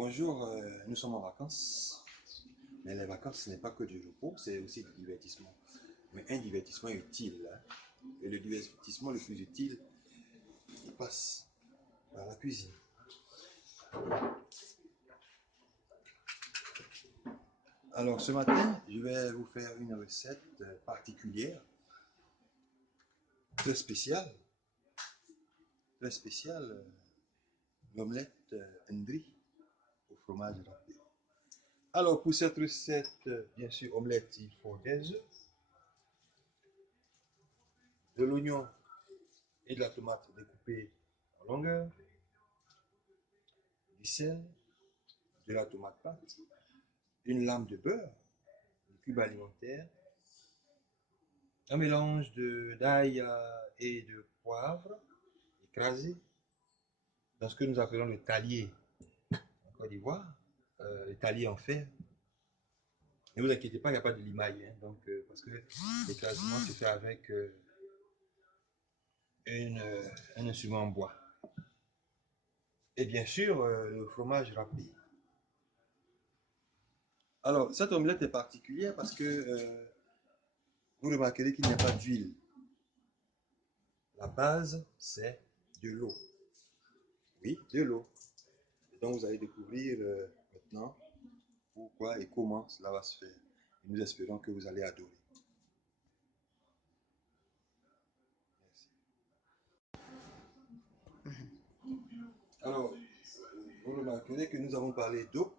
Bonjour, nous sommes en vacances, mais les vacances ce n'est pas que du repos, c'est aussi du divertissement. Mais un divertissement utile, hein. Et le divertissement le plus utile, il passe par la cuisine. Alors ce matin, je vais vous faire une recette particulière, très spéciale, très spéciale, l'omelette Ndri au fromage râpé. Alors pour cette recette, bien sûr, omelette, il faut des œufs, de l'oignon et de la tomate découpée en longueur, du sel, de la tomate pâte, une lame de beurre, un cube alimentaire, un mélange d'ail et de poivre écrasé dans ce que nous appelons le talier en Côte d'Ivoire, le talier en fer. Ne vous inquiétez pas, il n'y a pas de limaille, hein, donc, parce que l'écrasement se fait avec un instrument en bois. Et bien sûr, le fromage râpé. Alors, cette omelette est particulière parce que vous remarquerez qu'il n'y a pas d'huile. La base, c'est de l'eau. Oui, de l'eau. Et donc, vous allez découvrir maintenant pourquoi et comment cela va se faire. Et nous espérons que vous allez adorer. Merci. Alors, vous remarquerez que nous avons parlé d'eau.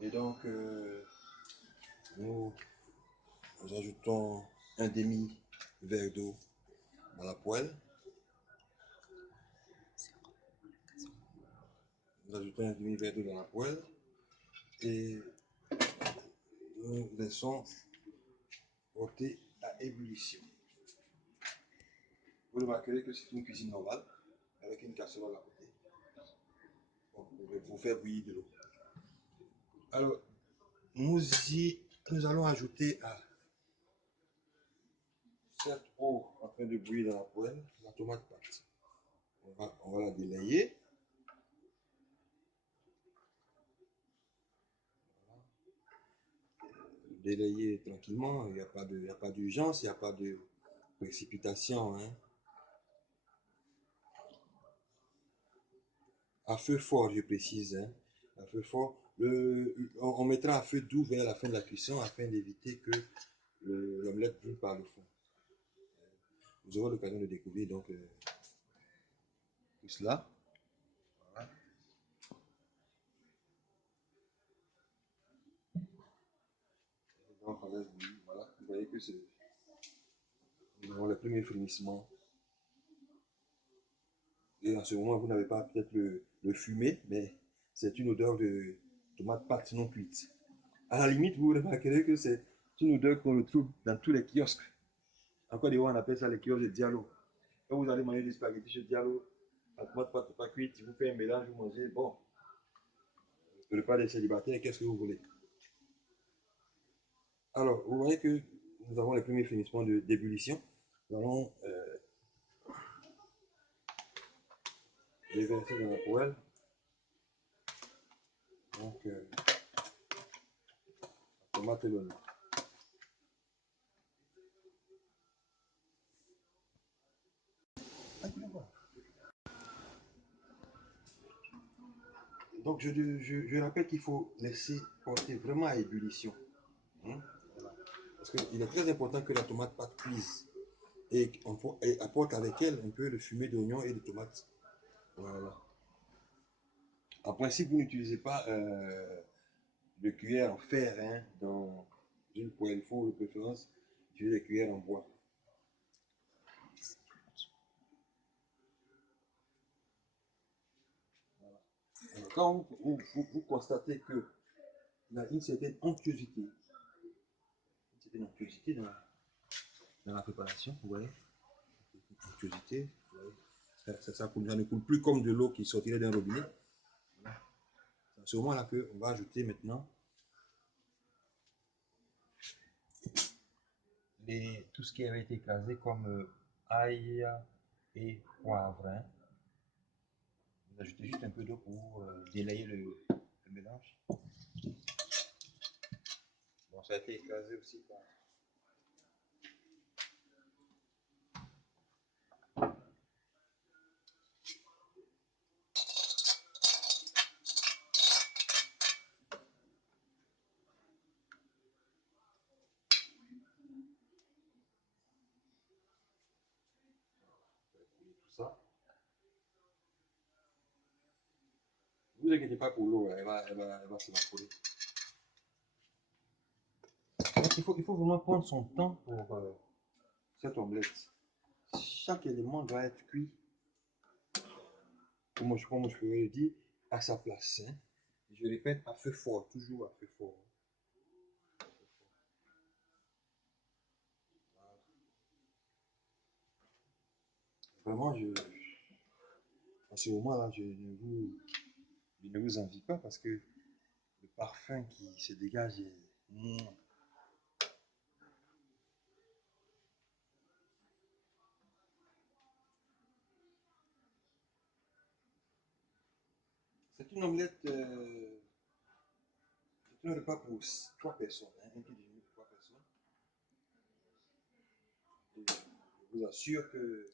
Et donc, nous ajoutons un demi-verre d'eau dans la poêle. Nous ajoutons un demi-verre d'eau dans la poêle. Et nous laissons porter à ébullition. Vous remarquerez que c'est une cuisine normale, avec une casserole à côté, pour faire bouillir de l'eau. Alors, nous allons ajouter à cette eau en train de bouillir dans la poêle la tomate pâte. On va la délayer. Voilà. Délayer tranquillement, il n'y a pas d'urgence, il n'y a pas de précipitation, hein. À feu fort, je précise, hein. À feu fort. On mettra à feu doux vers la fin de la cuisson afin d'éviter que l'omelette brûle par le fond. Vous aurez l'occasion de découvrir donc tout cela. Voilà. Donc, voilà. Vous voyez que nous avons les premiers frémissements. Et en ce moment, vous n'avez pas peut-être le fumé, mais c'est une odeur de tomate pâte non cuite. À la limite, vous remarquerez que c'est une odeur qu'on retrouve dans tous les kiosques. En Côte d'Ivoire, on appelle ça les kiosques de Diallo. Quand vous allez manger des spaghettis chez Diallo, la tomate pâte n'est pas cuite, vous faites un mélange, vous mangez, bon, le repas des célibataires, qu'est-ce que vous voulez? Alors, vous voyez que nous avons les premiers finissements d'ébullition. Nous allons les verser dans la poêle. Donc, la tomate et l'oignon. Donc, je rappelle qu'il faut laisser porter vraiment à ébullition. Hein? Voilà. Parce qu'il est très important que la tomate pâte cuise et apporte avec elle un peu le fumet d'oignon et de tomate. Voilà. En principe, vous n'utilisez pas de cuillère en fer, hein, dans une poêle. Il faut de préférence utiliser des cuillères en bois. Voilà. Alors, quand vous constatez qu'il y a une certaine onctuosité, dans la préparation, vous voyez, une onctuosité, vous voyez, ça ne coule plus comme de l'eau qui sortirait d'un robinet. Voilà. C'est à ce moment-là qu'on va ajouter maintenant tout ce qui avait été écrasé comme ail et poivre. Hein. Vous ajoutez juste un peu d'eau pour délayer mélange. Bon, ça a été écrasé aussi par... tout ça. Ne vous inquiétez pas pour l'eau, elle va s'évaporer. Donc, il faut vraiment prendre son temps pour cette omelette. Chaque élément doit être cuit, comme je peux le dire, à sa place. Hein. Je répète, à feu fort, toujours à feu fort. Vraiment, à ce moment-là, je ne vous envie pas parce que le parfum qui se dégage est... C'est une omelette, c'est un repas pour 3 personnes, hein, un petit déjeuner pour 3 personnes. Et je vous assure que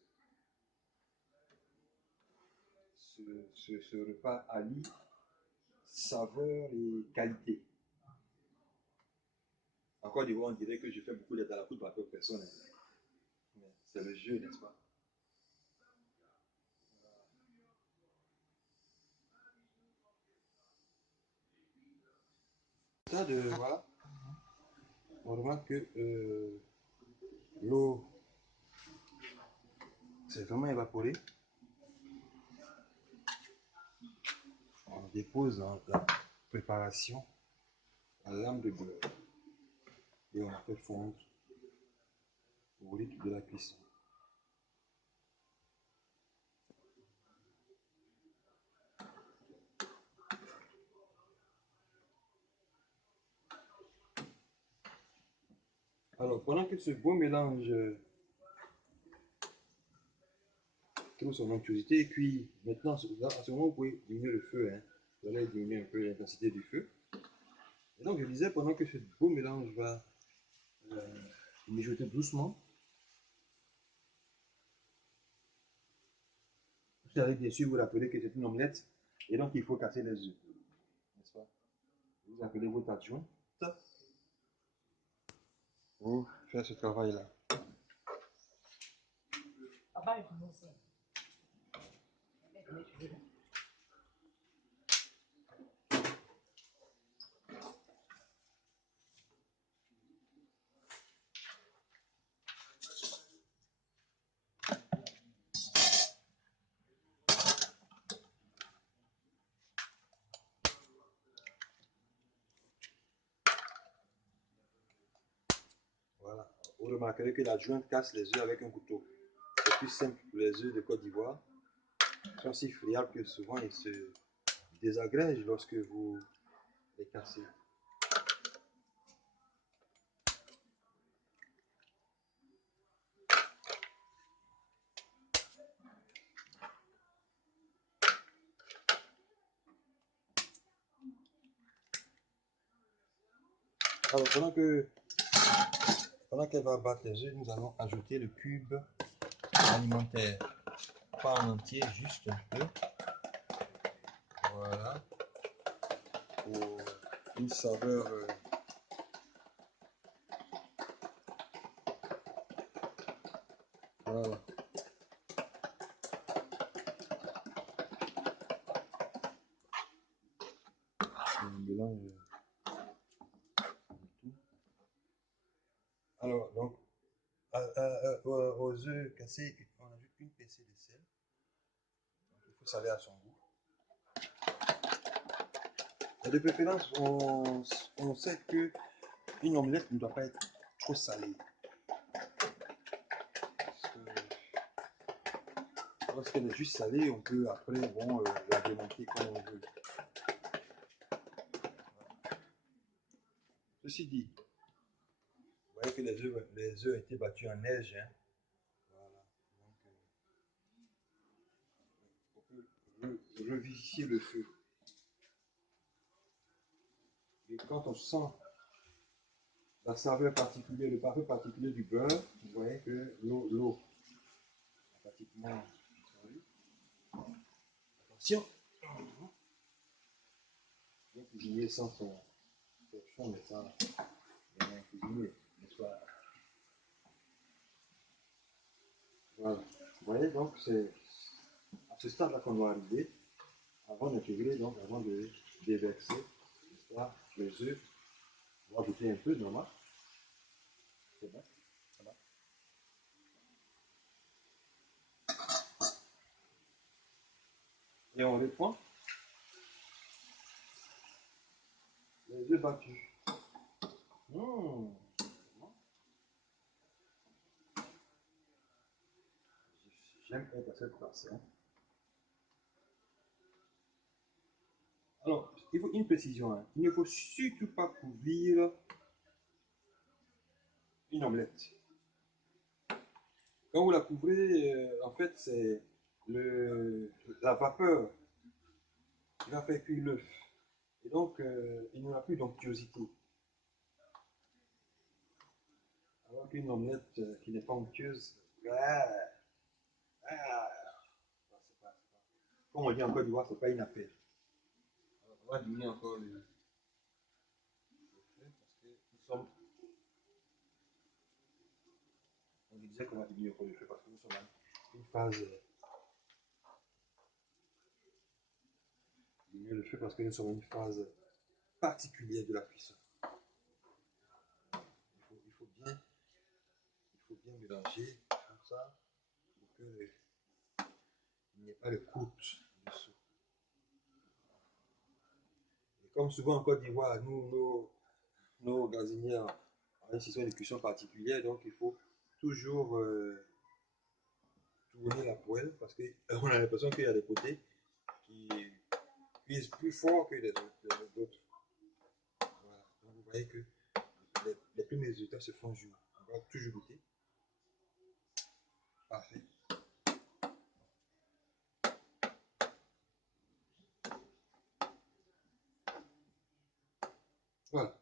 ce repas allie saveur et qualité. En Côte d'Ivoire, on dirait que je fais beaucoup d'aide à la poudre par 3 personnes. Hein. C'est le jeu, n'est-ce pas? Voilà, on remarque que l'eau s'est vraiment évaporée. On dépose dans la préparation la lame de beurre et on la fait fondre au rythme de la cuisson. Alors, pendant que ce beau mélange trouve son onctuosité, et puis maintenant, à ce moment, vous pouvez diminuer le feu. Hein. Vous allez diminuer un peu l'intensité du feu. Et donc, je disais, pendant que ce beau mélange va mijoter doucement, vous allez bien sûr vous rappeler que c'est une omelette et donc il faut casser les œufs. N'est-ce pas? Vous appelez votre adjoint pour faire ce travail-là. Voilà. Vous remarquerez que l'adjoint casse les œufs avec un couteau. C'est plus simple pour les œufs de Côte d'Ivoire. Ils sont si friables que souvent ils se désagrègent lorsque vous les cassez. Alors pendant qu'elle va battre les œufs, nous allons ajouter le cube alimentaire. Pas en entier, juste un peu. Voilà. Pour une saveur voilà. Un mélange. Alors, donc, aux œufs cassés, on ajoute une pincée de sel. Donc, il faut saler à son goût. Et de préférence, on sait qu'une omelette ne doit pas être trop salée. Parce que lorsqu'elle est juste salée, on peut après l'agrémenter comme on veut. Ceci dit, vous voyez que les œufs ont été battus en neige. Hein. Voilà. Donc, on peut revivifier le feu. quand on sent la saveur particulière, le parfum particulier du beurre, vous voyez que l'eau a pratiquement disparu. Attention, bien cuisiner sans son torchon n'est pas bien cuisiner, n'est-ce pas? Voilà. Vous voyez, donc c'est à ce stade-là qu'on doit arriver avant d'intégrer, donc avant de déverser, n'est-ce pas, les œufs. On va goûter un peu, normal. C'est bon, ça va. Et on reprend les œufs battus. Mmh. J'aime être à cette place. Hein. Alors, il faut une précision. Hein. Il ne faut surtout pas couvrir une omelette. Quand vous la couvrez, en fait, c'est la vapeur qui va faire cuire l'œuf. Et donc, il n'y aura plus d'onctuosité. Alors qu'une omelette qui n'est pas onctueuse, comme on dit en Côte d'Ivoire, c'est pas une affaire. Alors, on va diminuer encore le feu parce que nous sommes. On disait qu'on va diminuer encore le feu parce que nous sommes à une phase. Diminuer le feu parce que nous sommes à une phase particulière de la cuisson. Il faut bien mélanger comme ça pour qu'il n'y ait pas de croûte dessous. Et comme souvent en Côte d'Ivoire, nos gazinières ont un système de cuisson particulier, donc il faut toujours tourner la poêle parce qu'on a l'impression qu'il y a des côtés qui cuisent plus fort que les autres. Voilà. Donc vous voyez que les premiers résultats se font jour. On va toujours goûter. Parfait. Voilà.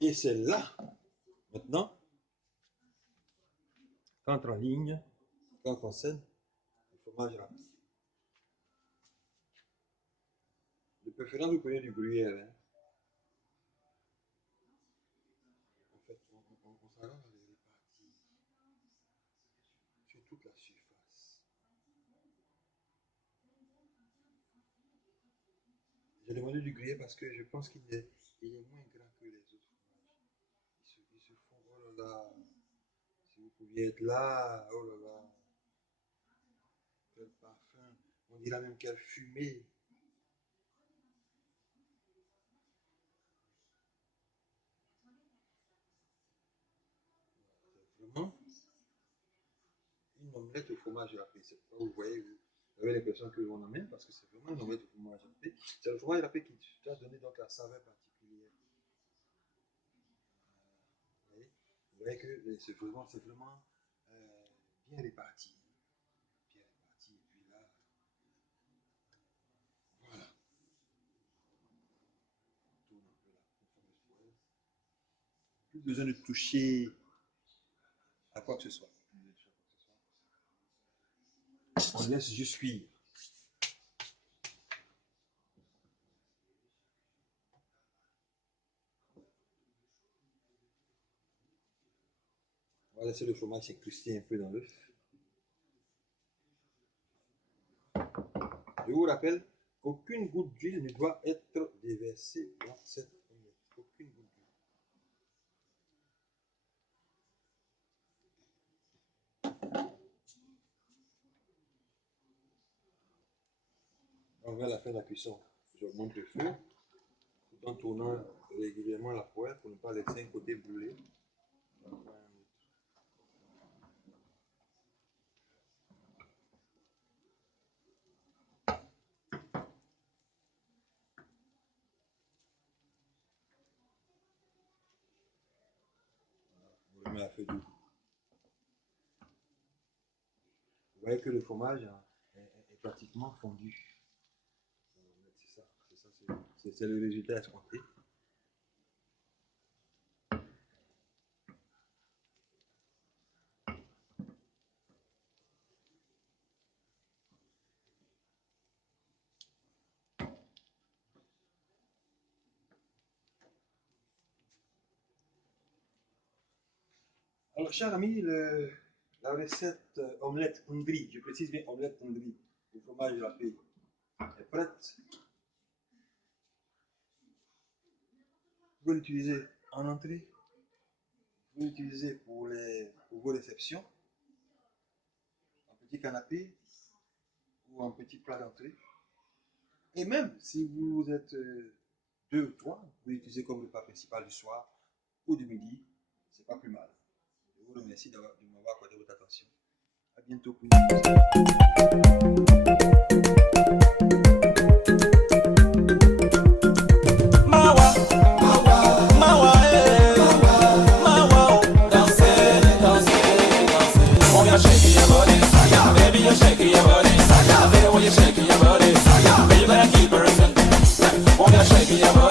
Et c'est là, maintenant, qu'entre en ligne, qu'entre en scène, le fromage râpé. De préférence, vous prenez du gruyère. Hein. En fait, on s'arrange à les répartir sur toute la surface. J'ai demandé du gruyère parce que je pense qu'il est moins grand que les autres fromages. Ils se font, oh là là, si vous pouviez être là, oh là là, quel parfum, on dirait même quelle fumée. C'est vraiment une omelette au fromage râpé. C'est pourquoi vous voyez, vous avez l'impression qu'on amène parce que c'est vraiment une omelette au fromage râpé. C'est le fromage râpé qui va donner donc la saveur particulière. Vous voyez que c'est vraiment bien réparti. Bien réparti. Et puis là, voilà. On tourne un peu la fameuse poêle. Plus besoin de toucher à quoi que ce soit. On laisse juste cuire. On va laisser le fromage s'incruster un peu dans l'œuf. Je vous rappelle qu'aucune goutte d'huile ne doit être déversée dans cette omelette. Aucune goutte d'huile. Vers la fin de la cuisson, j'augmente le feu tout en tournant régulièrement la poêle pour ne pas laisser un côté brûlé. On le met à feu doux. Vous voyez que le fromage est pratiquement fondu. C'est ça, c'est le résultat escompté. Alors, cher ami, la recette omelette Hongrie, je précise bien omelette Hongrie, le fromage de la paix, est prête. Vous pouvez l'utiliser en entrée, vous pouvez l'utiliser pour vos réceptions, un petit canapé ou un petit plat d'entrée. Et même si vous êtes deux ou trois, vous pouvez l'utiliser comme repas principal du soir ou du midi, c'est pas plus mal. Je vous remercie de m'avoir accordé votre attention. À bientôt pour une prochaine. Shaking your body, baby, better keep her in. Won't you shake your body?